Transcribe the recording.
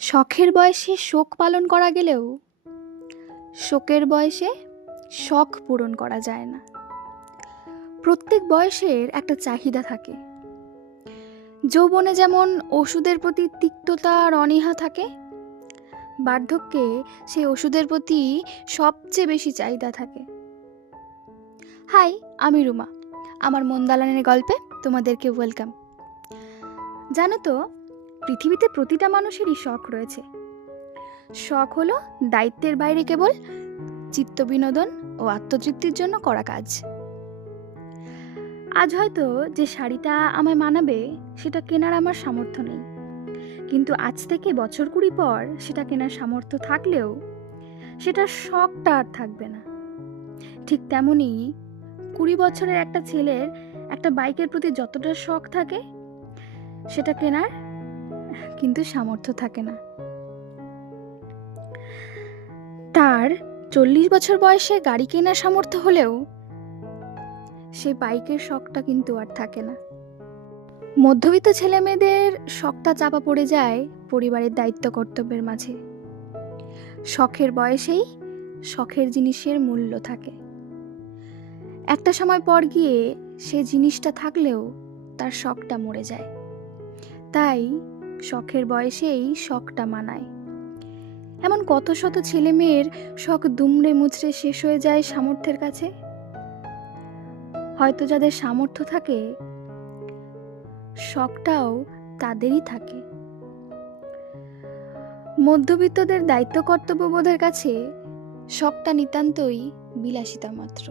শখের বয়সে শোক পালন করা গেলেও শোকের বয়সে শখ পূরণ করা যায় না। প্রত্যেক বয়সের একটা চাহিদা থাকে। যৌবনে যেমন ওষুধের প্রতি তিক্ততা আর অনীহা থাকে, বার্ধক্যে সেই ওষুধের প্রতি সবচেয়ে বেশি চাহিদা থাকে। হাই, আমি রুমা। আমার মন দালানের গল্পে তোমাদেরকে ওয়েলকাম। জানো তো, পৃথিবীতে প্রতিটা মানুষেরই শখ রয়েছে। শখ হলো দায়িত্বের বাইরে কেবল চিত্ত বিনোদন ও আত্মতৃপ্তির জন্য করা কাজ। আজ হয়তো যে শাড়িটা আমায় মানাবে সেটা কেনার আমার সামর্থ্য নেই, কিন্তু আজ থেকে বছর 20 পর সেটা কেনার সামর্থ্য থাকলেও সেটার শখটা আর থাকবে না। ঠিক তেমনই 20 বছরের একটা ছেলের একটা বাইকের প্রতি যতটা শখ থাকে, সেটা কেনার কিন্তু সামর্থ্য থাকে না। তার 40 বছর বয়সে গাড়ি কেনার সামর্থ্য হলেও সেই বাইকের শখটা কিন্তু আর থাকে না। মধ্যবিত্ত ছেলে মেয়েদের শখটা চাপা পড়ে যায় পরিবারের দায়িত্ব কর্তব্যের মাঝে। শখের বয়সেই শখের জিনিসের মূল্য থাকে। একটা সময় পর গিয়ে সে জিনিসটা থাকলেও তার শখটা মরে যায়। তাই শখের বয়সেই শখটা মানায়। এমন কত শত ছেলে মেয়ের শখ দুমড়ে মুচড়ে শেষ হয়ে যায় সামর্থ্যের কাছে। হয়তো যাদের সামর্থ্য থাকে, শখটাও তাদেরই থাকে। মধ্যবিত্তদের দায়িত্ব কর্তব্যবোধের কাছে শখটা নিতান্তই বিলাসিতা মাত্র।